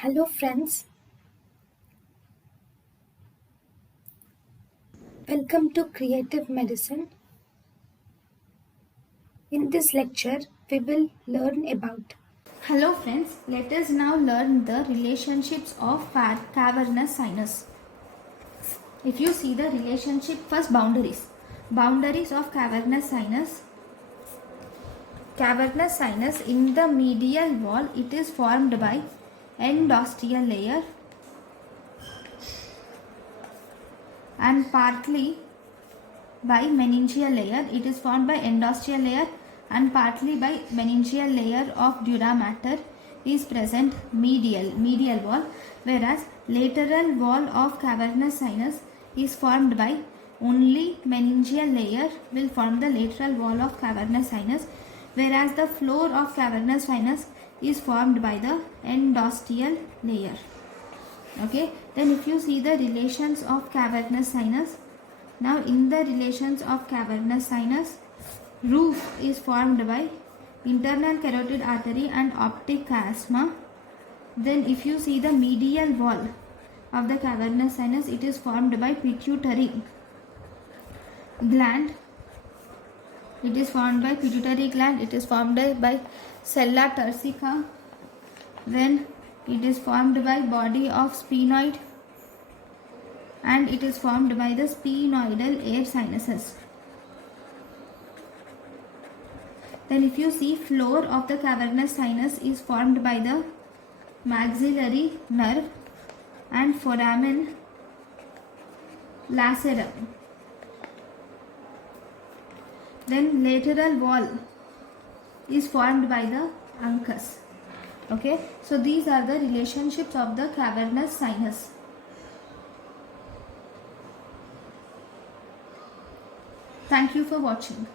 Hello friends, welcome to Creative Medicine. In this lecture, we will learn about. Hello friends, let us now learn the relationships of cavernous sinus. If you see the relationship, first boundaries. Boundaries of cavernous sinus. Cavernous sinus, in the medial wall, it is formed by endosteal layer and partly by meningeal layer. It is formed by endosteal layer and partly by meningeal layer of dura mater is present medial wall, whereas lateral wall of cavernous sinus is formed by only meningeal layer will form the lateral wall of cavernous sinus, whereas the floor of cavernous sinus is formed by the endosteal layer. Okay, then if you see the relations of cavernous sinus, now in the relations of cavernous sinus, roof is formed by internal carotid artery and optic chiasma. Then if you see the medial wall of the cavernous sinus, it is formed by pituitary gland. It is formed by pituitary gland. It is formed by sella turcica. Then it is formed by body of sphenoid, and it is formed by the sphenoidal air sinuses. Then if you see, floor of the cavernous sinus is formed by the maxillary nerve and foramen lacerum. Then lateral wall is formed by the uncus. Okay, so these are the relationships of the cavernous sinus. Thank you for watching.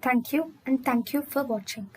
Thank you and thank you for watching.